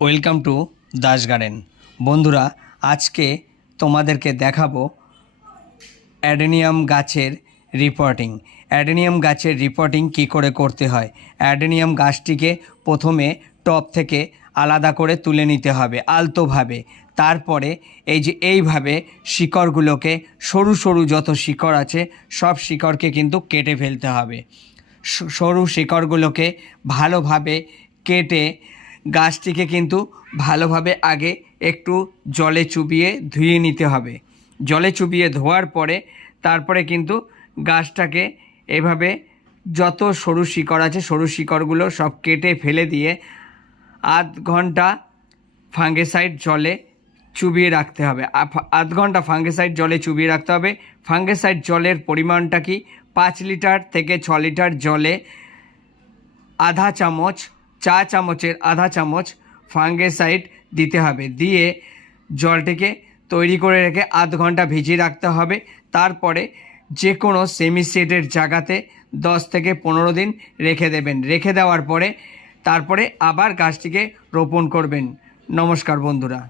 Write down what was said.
Welcome to Das garden. বন্ধুরা, আজকে তোমাদেরকে দেখাবো অ্যাডেনিয়াম গাছের রিপোর্টিং কী করে করতে হয়। অ্যাডেনিয়াম গাছটিকে প্রথমে টব থেকে আলাদা করে তুলে নিতে হবে আলতোভাবে। তারপরে এইভাবে শিকড়গুলোকে সরু সরু যত শিকড় আছে সব শিকড়কে কিন্তু কেটে ফেলতে হবে। সরু শিকড়গুলোকে ভালোভাবে কেটে গাছটিকে কিন্তু ভালোভাবে আগে একটু জলে চুবিয়ে ধুয়ে নিতে হবে। জলে চুবিয়ে ধোয়ার পরে তারপরে কিন্তু গাছটাকে এভাবে যত সরু শিকড় আছে সরু শিকড়গুলো সব কেটে ফেলে দিয়ে আধ ঘন্টা ফাঙ্গিসাইড জলে চুবিয়ে রাখতে হবে। আধ ঘন্টা ফাঙ্গিসাইড জলে চুবিয়ে রাখতে হবে। ফাঙ্গিসাইড জলের পরিমাণটা কি 5 লিটার থেকে 6 লিটার জলে আধা চামচ, চা চামচের আধা চামচ ফাঙ্গিসাইড দিতে হবে। দিয়ে জলটিকে তৈরি করে রেখে আধ ঘন্টা ভিজিয়ে রাখতে হবে। তারপরে যে কোনো সেমি শেডের জায়গাতে 10 থেকে 15 দিন রেখে দেবেন। রেখে দেওয়ার পরে তারপরে আবার গাছটিকে রোপণ করবেন। নমস্কার বন্ধুরা।